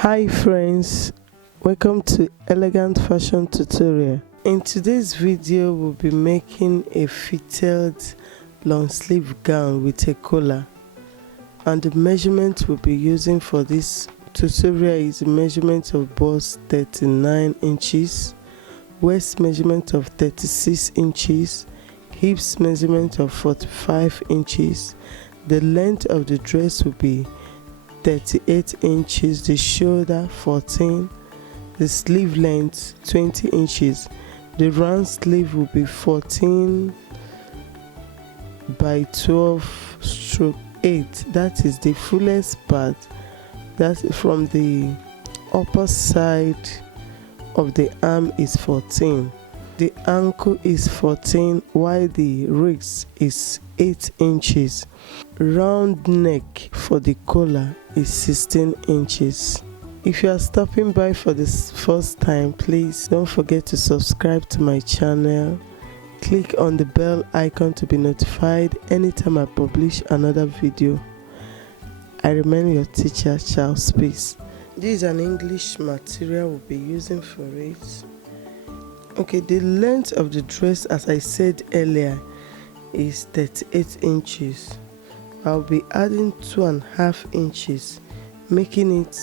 Hi friends, welcome to Elegant Fashion Tutorial. In today's video we'll be making a fitted long sleeve gown with a collar, and the measurement we'll be using for this tutorial is a measurement of bust 39 inches, waist measurement of 36 inches, hips measurement of 45 inches. The length of the dress will be 38 inches, the shoulder 14, the sleeve length 20 inches. The round sleeve will be 14 by 12 stroke 8. That is the fullest part. That's from the upper side of the arm is 14. The ankle is 14, while the wrist is 8 inches. Round neck for the collar is 16 inches. If you are stopping by for this first time, please don't forget to subscribe to my channel. Click on the bell icon to be notified anytime I publish another video. I remain your teacher, Charles Peace. This is an English material we'll be using for it. Okay, the length of the dress, as I said earlier, is 38 inches. I'll be adding 2.5 inches, making it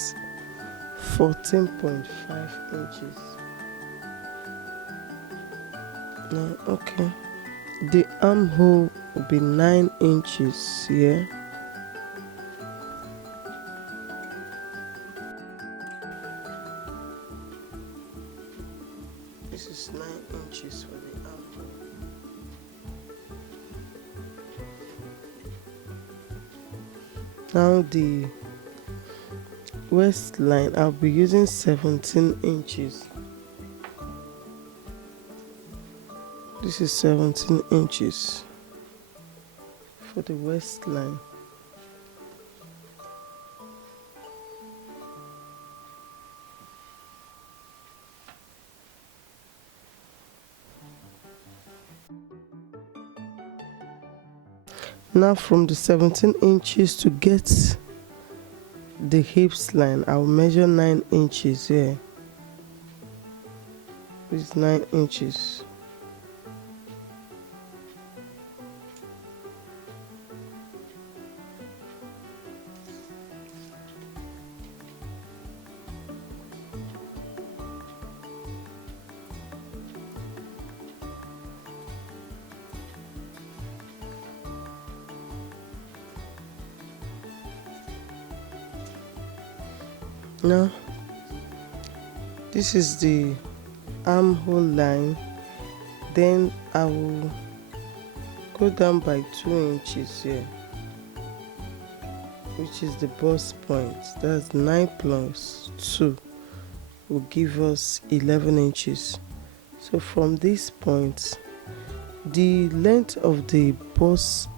14.5 inches. Now, okay, the armhole will be 9 inches here. This is 9 inches for the armhole. Now the waistline, I'll be using 17 inches. This is 17 inches for the waistline. Now from the 17 inches to get the hips line, I'll measure 9 inches here. This is 9 inches. Now, this is the armhole line. Then I will go down by 2 inches here, which is the bust point. That's 9 plus 2 will give us 11 inches. So from this point, the length of the bust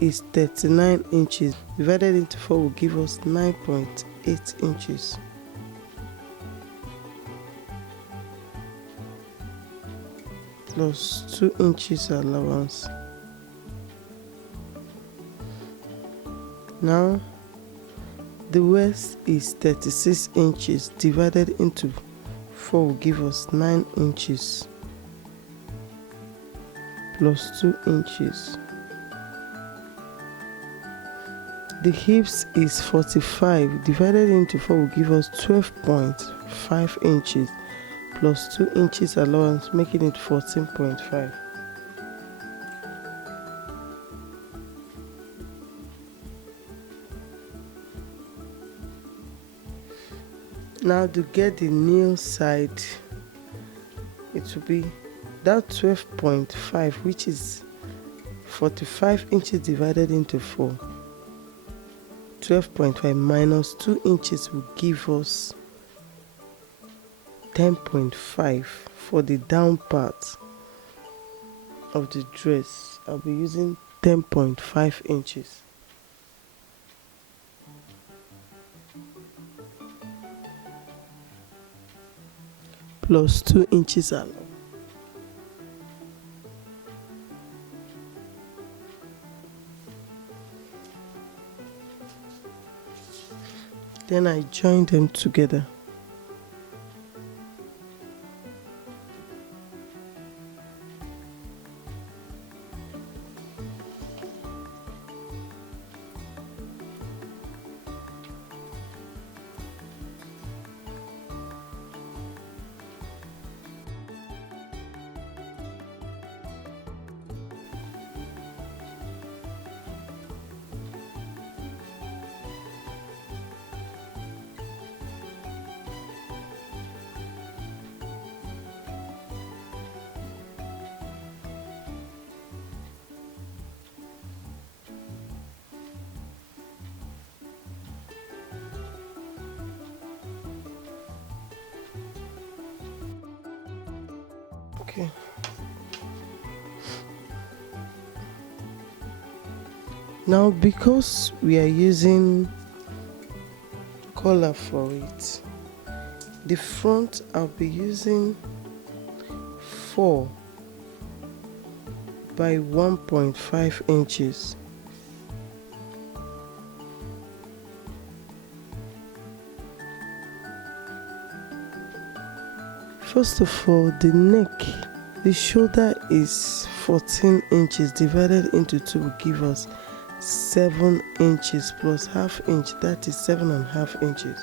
is 39 inches. Divided into 4 will give us 9.8 inches. Plus 2 inches allowance. Now the waist is 36 inches. Divided into 4 will give us 9 inches. Plus 2 inches. The hips is 45, divided into 4 will give us 12.5 inches, plus 2 inches allowance, making it 14.5. Now to get the nail side, it will be that 12.5, which is 45 inches divided into 4. 12.5 minus 2 inches will give us 10.5 for the down part of the dress. I'll be using 10.5 inches. Plus 2 inches allowance. Then I join them together. Okay. Now, because we are using collar for it, the front I'll be using 4 by 1.5 inches. First of all, the neck, the shoulder is 14 inches divided into 2 will give us 7 inches plus half inch, that is 7.5 inches.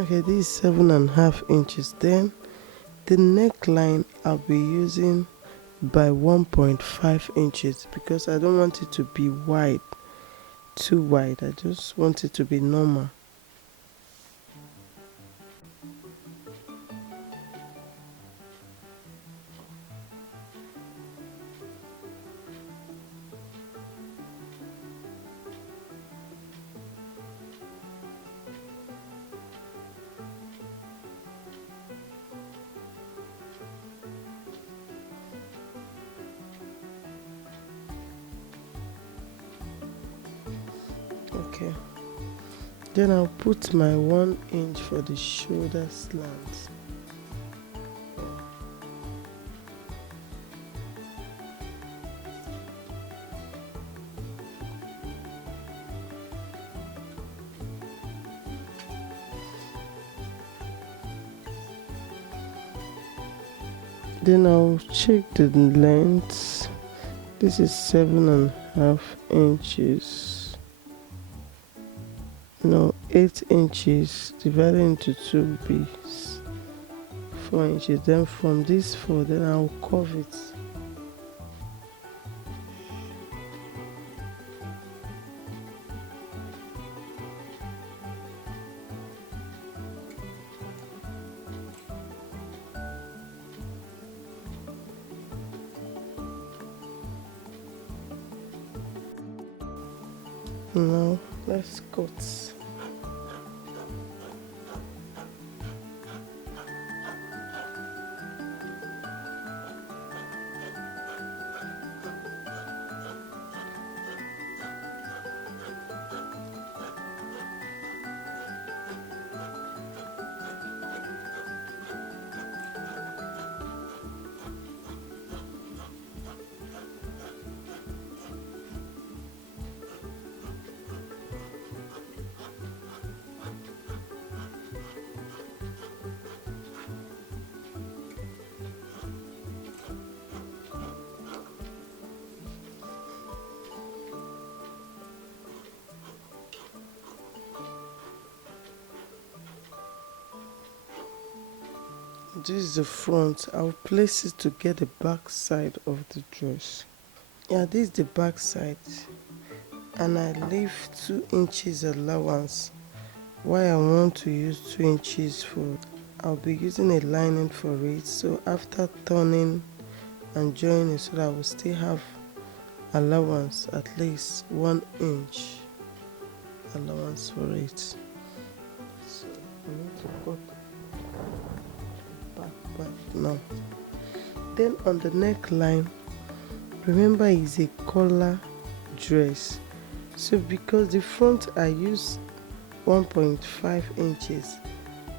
Okay, this is 7.5 inches. Then the neckline I'll be using by 1.5 inches because I don't want it to be wide, too wide. I just want it to be normal. Okay, then I'll put my 1 inch for the shoulder slant. Then I'll check the length. This is 7.5 inches. No, 8 inches divided into 2 will be 4 inches. Then from this 4, then I'll curve it. Now let's cut. This is the front. I'll place it to get the back side of the dress. Yeah, this is the back side, and I leave 2 inches allowance. Why I want to use 2 inches for, I'll be using a lining for it, so after turning and joining, so that I will still have allowance, at least 1 inch allowance for it. So I need to cut back now. Then on the neckline, Remember, it's a collar dress, so because the front I use 1.5 inches,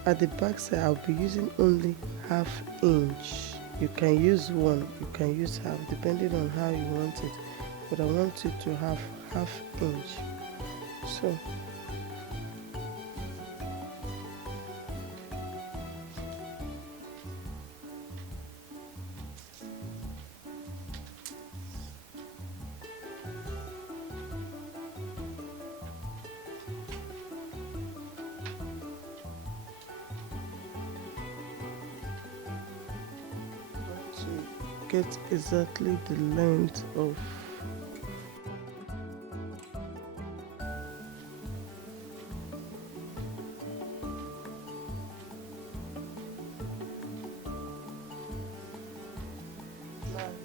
at the back side I'll be using only ½ inch. You can use 1, you can use half, depending on how you want it, but I want it to have ½ inch. So to get exactly the length of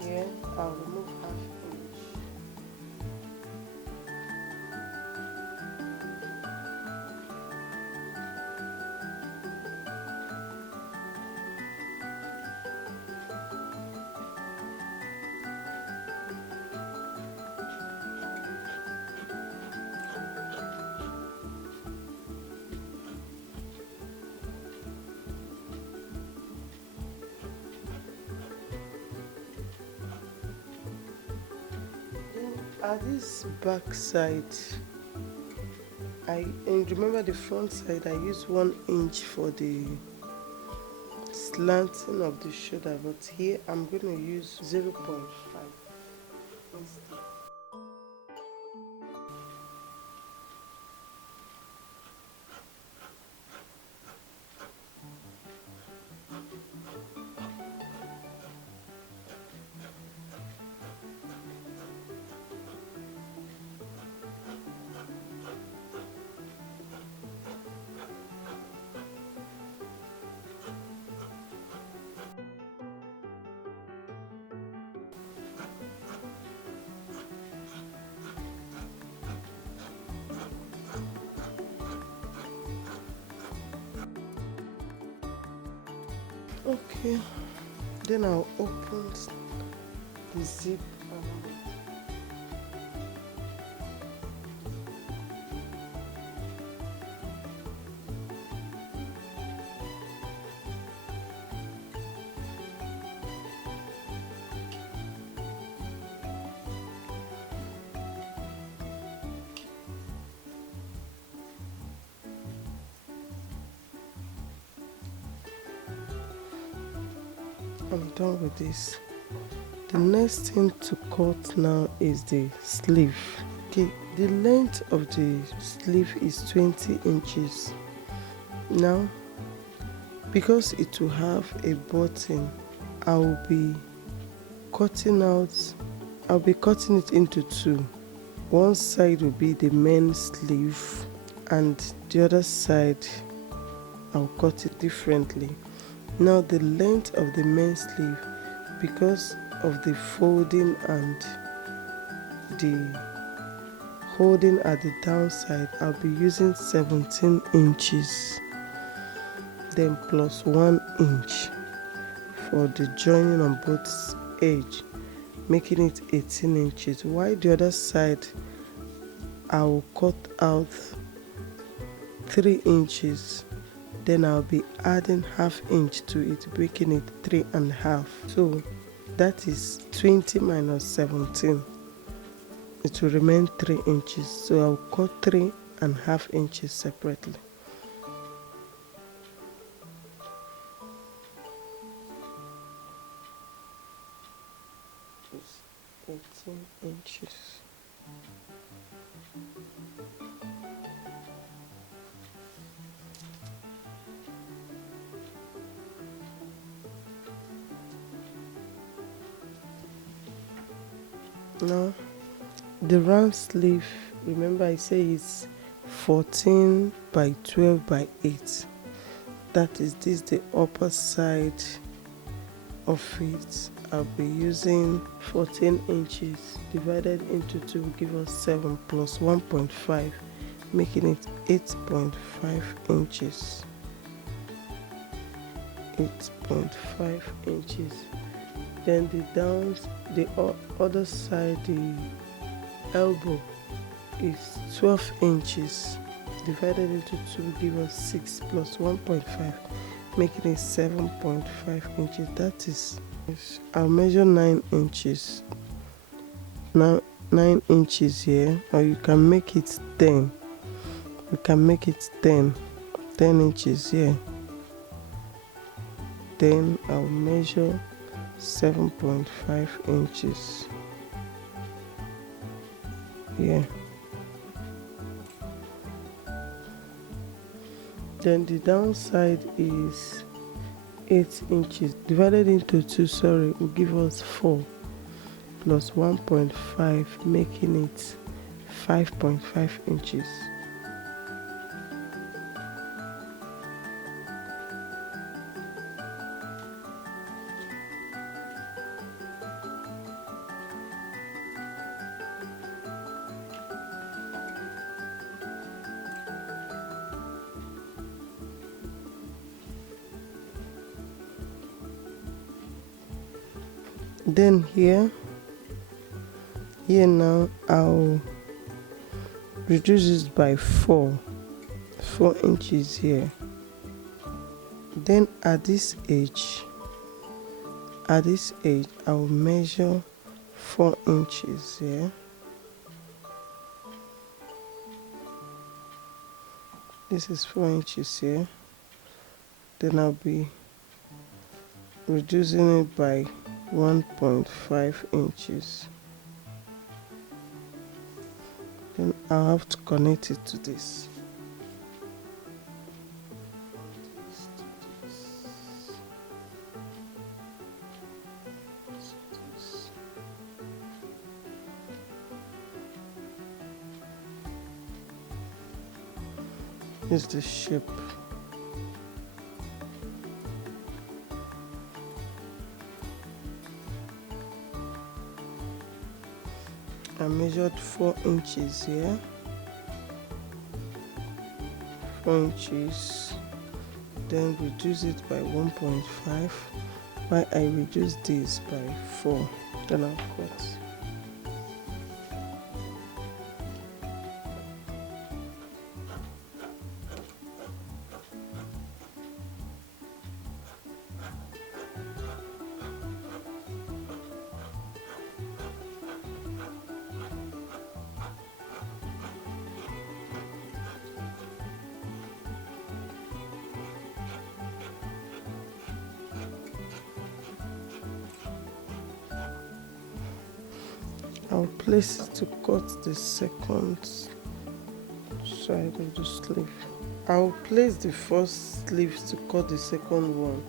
here, I'll remove ½ inch. At this back side, and remember the front side I use 1 inch for the slanting of the shoulder, but here I'm going to use 0.5 instead. Okay, then I'll open the zip. I'm done with this. The next thing to cut now is the sleeve. Okay, the length of the sleeve is 20 inches. Now, because it will have a button, I'll be cutting it into 2. One side will be the main sleeve, and the other side I'll cut it differently. Now the length of the main sleeve, because of the folding and the holding at the downside, I'll be using 17 inches, then plus 1 inch for the joining on both edge, making it 18 inches. While the other side, I will cut out 3 inches, then I'll be adding ½ inch to it, making it 3.5. So that is 20 minus 17. It will remain 3 inches. So I'll cut 3.5 inches separately. It's 18 inches. Now, the round sleeve, remember I say it's 14 by 12 by 8. That is this, the upper side of it. I'll be using 14 inches divided into 2 will give us 7 plus 1.5, making it 8.5 inches. 8.5 inches. Then the other side, the elbow is 12 inches divided into 2 will give us 6 plus 1.5, making it 7.5 inches. That is, I'll measure 9 inches. Now 9 inches here, or you can make it 10. You can make it 10 inches here. Then I'll measure 7.5 inches here. Then the downside is 8 inches divided into 2, will give us 4 plus 1.5, making it 5.5 inches. Then here now I'll reduce it by 4 inches here. Then at this edge I'll measure 4 inches here. This is 4 inches here. Then I'll be reducing it by 1.5 inches. Then I'll have to connect it to this. This is the shape. I measured 4 inches here, 4 inches, then reduce it by 1.5, while I reduce this by 4, then I'll cut. I'll place it to cut the second side of the sleeve. I'll place the first sleeve to cut the second one.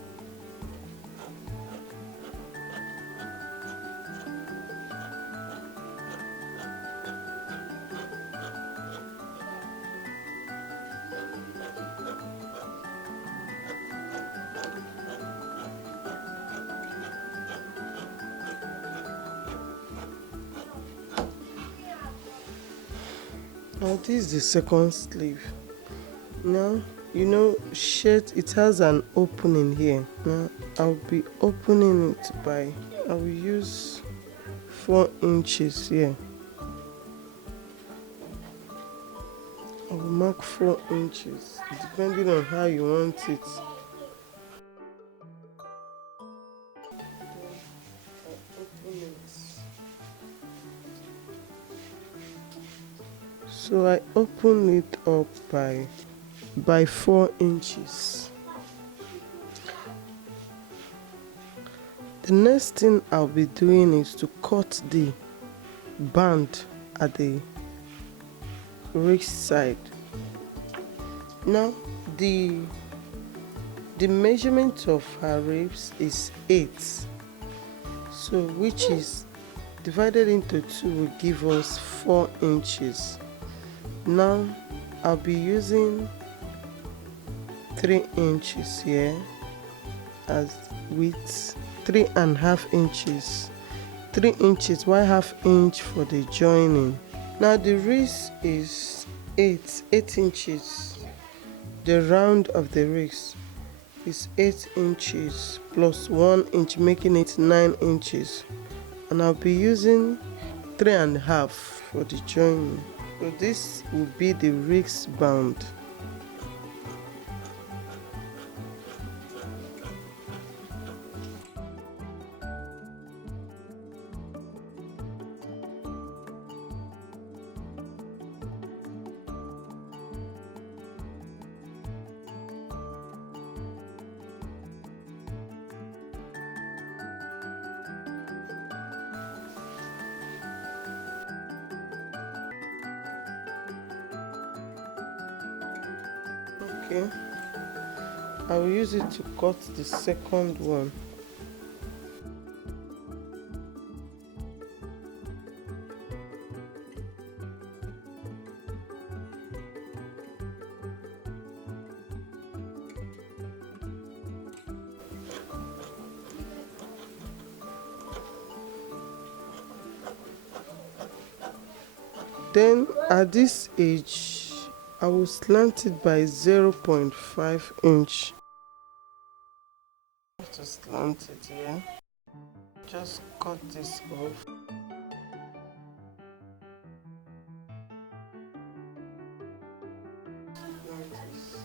Now this is the second sleeve. Now shirt, it has an opening here. Now I'll be opening it by, I will use 4 inches here. I will mark 4 inches depending on how you want it. So I open it up by 4 inches. The next thing I'll be doing is to cut the band at the wrist side. Now the measurement of her ribs is 8, so which is divided into 2 will give us 4 inches. Now I'll be using 3 inches here as width, 3.5 inches, 3 inches, 1/2 inch for the joining. Now the wrist is 8 inches, the round of the wrist. is 8 inches plus 1 inch, making it 9 inches, and I'll be using 3.5 for the joining. So this will be the wristband. Okay, I will use it to cut the second one. Then at this edge, I will slant it by 0.5 inch. To slant it here, just cut this off. Like this.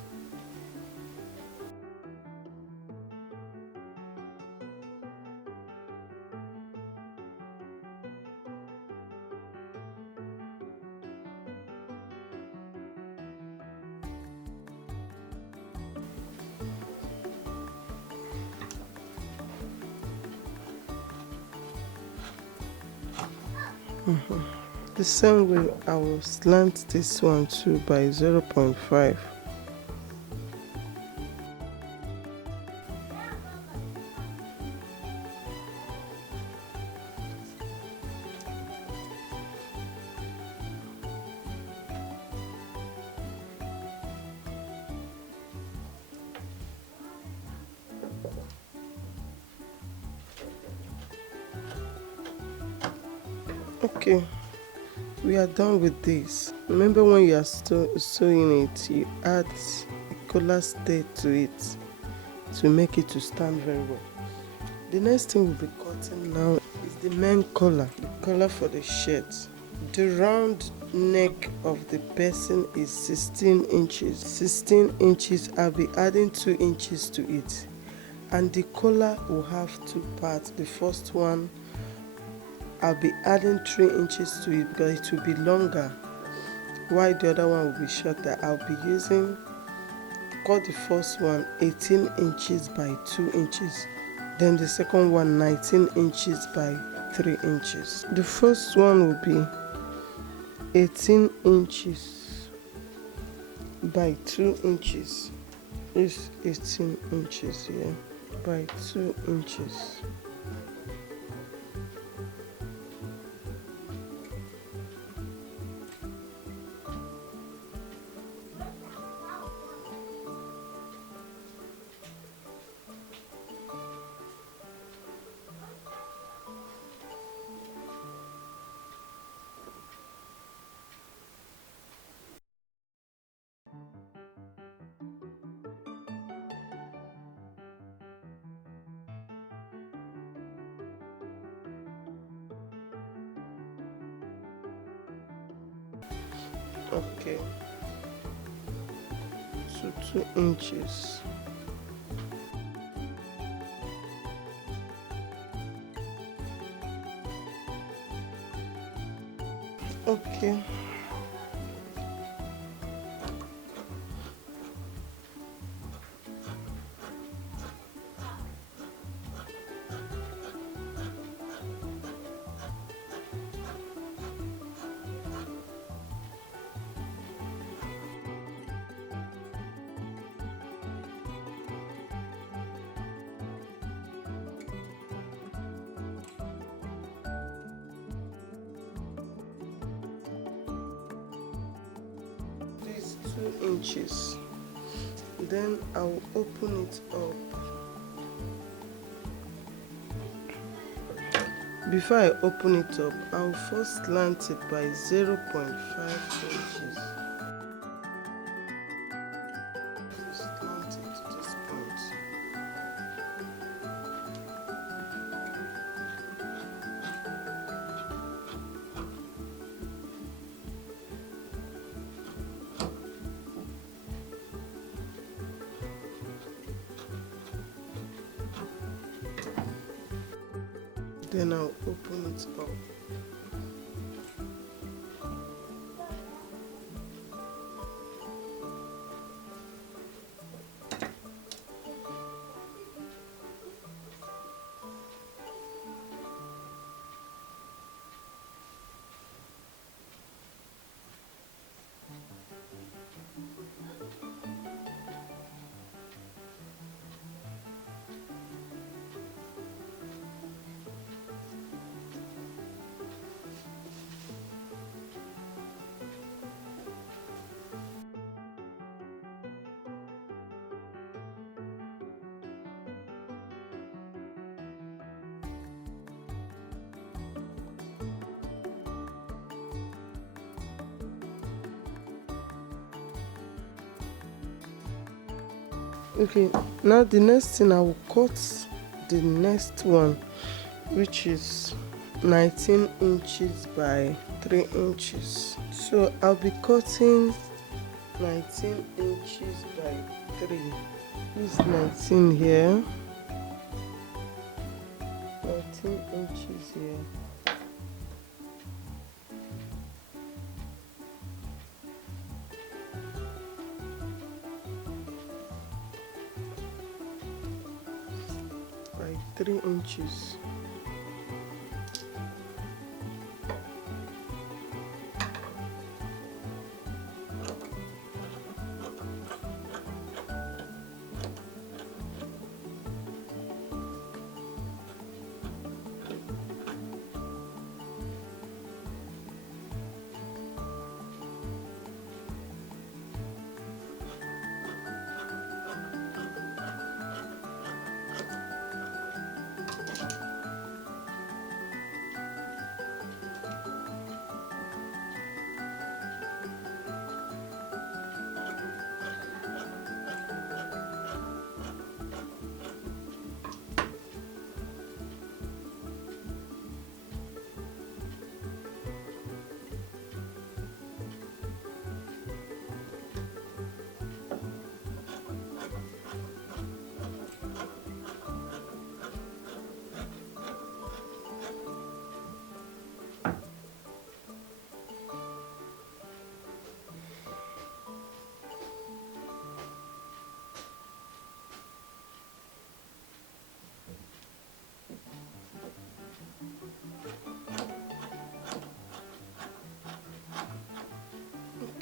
The same way I will slant this one too by 0.5. Okay, we are done with this. Remember, when you are sewing it, you add a collar stay to it to make it to stand very well. The next thing we'll be cutting now is the main collar, the collar for the shirt. The round neck of the person is 16 inches. 16 inches, I'll be adding 2 inches to it. And the collar will have two parts. The first one, I'll be adding 3 inches to it because it will be longer, while the other one will be shorter. I'll be using, cut the first one 18 inches by 2 inches, then the second one 19 inches by 3 inches. The first one will be 18 inches by 2 inches. It's 18 inches here by 2 inches. Okay, so 2 inches. Okay, this 2 inches. Then I'll open it up. Before I open it up, I'll first slant it by 0.5 inches. Slant it to this point. Then I'll open it up. Okay, now the next thing, I will cut the next one, which is 19 inches by 3 inches. So I'll be cutting 19 inches by 3. This is 19 here, 19 inches here. By 3 inches.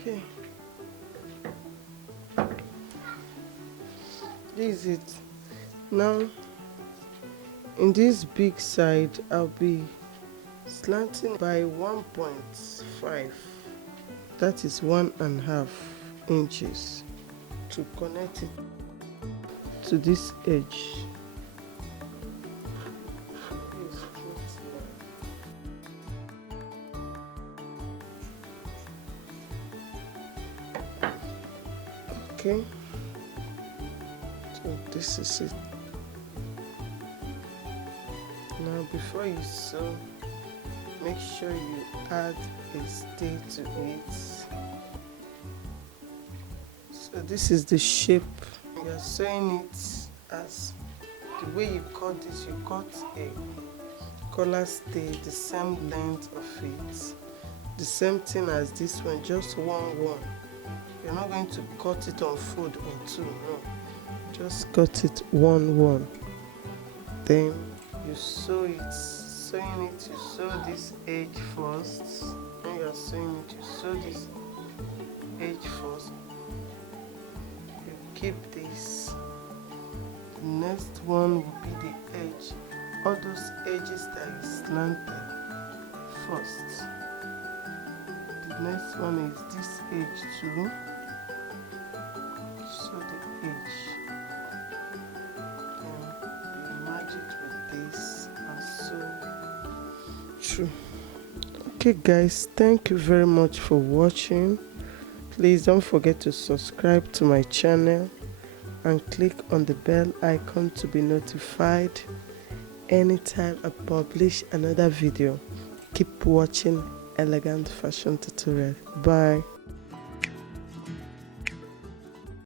Okay, this is it. Now in this big side, I'll be slanting by 1.5, that is 1.5 inches, to connect it to this edge. Okay, so this is it. Now before you sew, make sure you add a stay to it. So this is the shape. You are sewing it as the way you cut this. You cut a collar stay the same length of it, the same thing as this one, just one. You're not going to cut it on fold or two, no. Just cut it one. Then you sew it. Sewing it, you sew this edge first. When you are sewing it, you sew this edge first. You keep this. The next one will be the edge. All those edges that is slanted first. The next one is this edge too. Sew the edge. Then you match it with this and sew through. Okay guys, thank you very much for watching. Please don't forget to subscribe to my channel and click on the bell icon to be notified anytime I publish another video. Keep watching Elegant Fashion Tutorial. Bye.